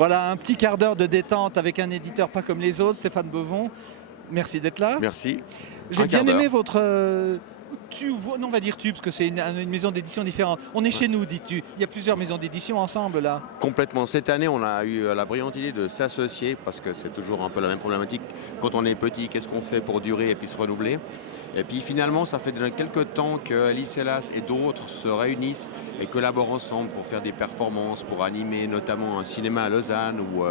Voilà, un petit quart d'heure de détente avec un éditeur pas comme les autres, Stéphane Bevon. Merci d'être là. Merci. J'ai Un bien quart d'heure. aimé votre tu, non, on va dire tu, parce que c'est une maison d'édition différente. On est chez nous, dis-tu. Il y a plusieurs maisons d'édition ensemble là. Complètement. Cette année, on a eu la brillante idée de s'associer parce que c'est toujours un peu la même problématique. Quand on est petit, qu'est-ce qu'on fait pour durer et puis se renouveler? Et puis finalement, ça fait déjà quelques temps que Alice Hellas et d'autres se réunissent et collaborent ensemble pour faire des performances, pour animer notamment un cinéma à Lausanne où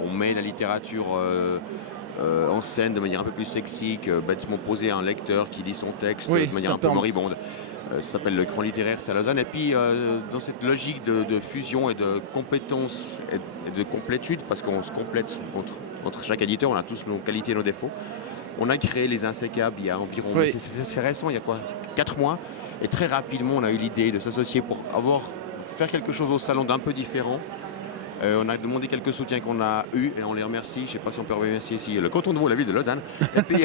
on met la littérature en scène de manière un peu plus sexy que bêtement poser un lecteur qui lit son texte Oui, de manière un peu moribonde. Ça s'appelle le Grand Littéraire, c'est à Lausanne. Et puis dans cette logique de fusion et de compétences et de complétude, parce qu'on se complète entre chaque éditeur, on a tous nos qualités et nos défauts. On a créé les Insécables il y a environ, Oui. c'est récent, il y a quoi, 4 mois. Et très rapidement, on a eu l'idée de s'associer pour faire quelque chose au salon d'un peu différent. On a demandé quelques soutiens qu'on a eus et on les remercie. Je ne sais pas si on peut remercier ici le canton de Vaud, la ville de Lausanne. Et puis,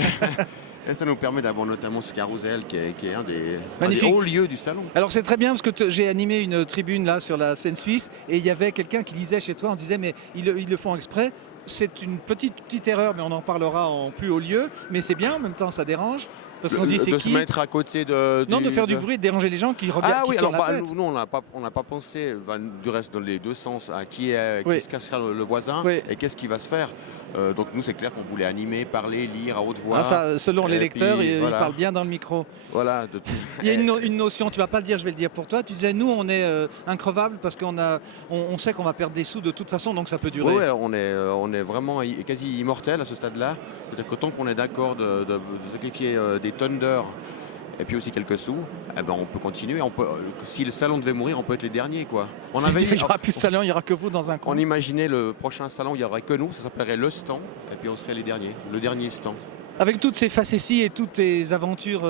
et ça nous permet d'avoir notamment ce carrousel qui est un des hauts lieux du salon. Alors c'est très bien parce que j'ai animé une tribune là sur la scène suisse et il y avait quelqu'un qui disait chez toi, on disait mais ils le font exprès. C'est une petite erreur, mais on en parlera en plus haut lieu. Mais c'est bien, en même temps ça dérange. Parce qu'on se dit c'est de qui se mettre à côté de... Non, de faire du bruit, de déranger les gens qui regardent. Ah oui, qui alors tournent la tête. nous on n'a pas pensé, du reste dans les deux sens, à qui Oui. se cassera le voisin Oui. et qu'est-ce qui va se faire. Donc nous c'est clair qu'on voulait animer, parler, lire à haute voix. Ah, ça, selon les Et lecteurs, puis, ils voilà. parlent bien dans le micro. Voilà, de tout. Il y a une notion, tu vas pas le dire, je vais le dire pour toi. Tu disais, nous, on est increvable parce on sait qu'on va perdre des sous de toute façon, donc ça peut durer. Oui, on est vraiment quasi immortel à ce stade-là. C'est-à-dire que tant qu'on est d'accord de sacrifier des tonnes d'heures et puis aussi quelques sous, eh ben on peut continuer. Si le salon devait mourir, on peut être les derniers, quoi. Il n'y aura plus de salon, il n'y aura que vous dans un coin. On imaginait le prochain salon, il n'y aurait que nous, ça s'appellerait le stand, et puis on serait les derniers, le dernier stand. Avec toutes ces facéties et toutes tes aventures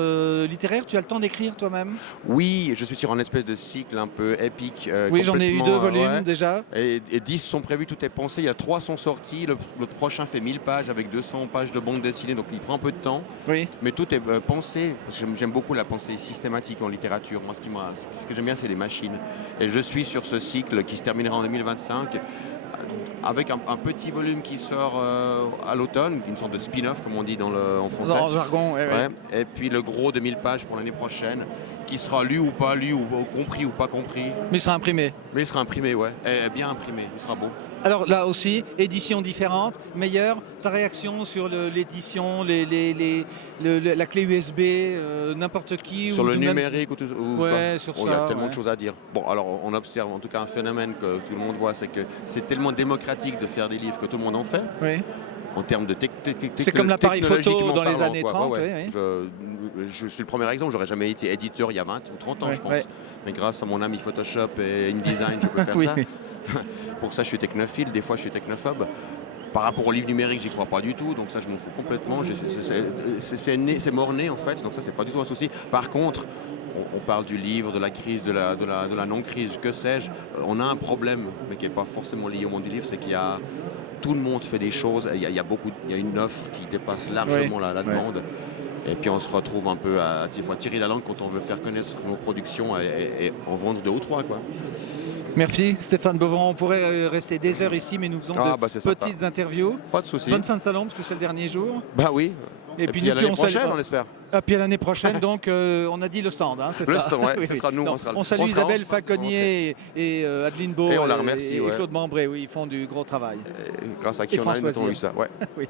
littéraires, tu as le temps d'écrire toi-même? Oui, je suis sur un espèce de cycle un peu épique. Oui, j'en ai eu 2 volumes ouais. déjà. Et 10 sont prévus, tout est pensé. Il y a 3 sont sortis. Le prochain fait 1000 pages avec 200 pages de bande dessinée, donc il prend un peu de temps. Oui. Mais tout est pensé. J'aime beaucoup la pensée systématique en littérature. Moi, ce que j'aime bien, c'est les machines. Et je suis sur ce cycle qui se terminera en 2025. Avec un petit volume qui sort à l'automne, une sorte de spin-off comme on dit en français. En jargon, oui. Et puis le gros de 1000 pages pour l'année prochaine, qui sera lu ou pas lu, ou compris ou pas compris. Mais il sera imprimé. Mais il sera imprimé, ouais. Et bien imprimé, il sera beau. Alors là aussi, édition différente, meilleure. Ta réaction sur l'édition, la clé USB, n'importe qui Sur ou le même- numérique ou Ouais, pas. sur Il y a ça, tellement ouais. de choses à dire. Bon, alors on observe en tout cas un phénomène que tout le monde voit, c'est que c'est tellement démocratique de faire des livres que tout le monde en fait. Oui. En termes de C'est comme l'appareil photo technologiquement dans les parlant, années quoi. 30, Ouais. oui. Je suis le premier exemple, j'aurais jamais été éditeur il y a 20 ou 30 ans, Ouais, je pense. ouais. Mais grâce à mon ami Photoshop et InDesign, je peux faire Oui. ça. Pour ça, je suis technophile, des fois je suis technophobe. Par rapport au livre numérique, j'y crois pas du tout, donc ça je m'en fous complètement. C'est mort-né en fait, donc ça c'est pas du tout un souci. Par contre, on parle du livre, de la crise, de la non-crise, que sais-je. On a un problème, mais qui n'est pas forcément lié au monde du livre, c'est qu'il y a tout le monde fait des choses, il y a une offre qui dépasse largement la demande. Et puis on se retrouve un peu à des fois tirer la langue quand on veut faire connaître nos productions et en vendre 2 ou 3, quoi. Merci Stéphane Bevon. On pourrait rester des heures ici, mais nous faisons c'est petites sympa. interviews. Pas de souci. Bonne fin de salon, parce que c'est le dernier jour. Bah oui. Et puis à l'année prochaine, on espère. Et puis à l'année prochaine, donc on a dit le stand, hein, c'est ça. Le stand, ouais, Oui, ce oui. sera nous. Non, on salue Isabelle Faconnier et Adeline Beau Et on la remercie, et ouais. Claude Membré, oui, ils font du gros travail. Grâce à qui Et on a François eu ça. Ouais. Oui.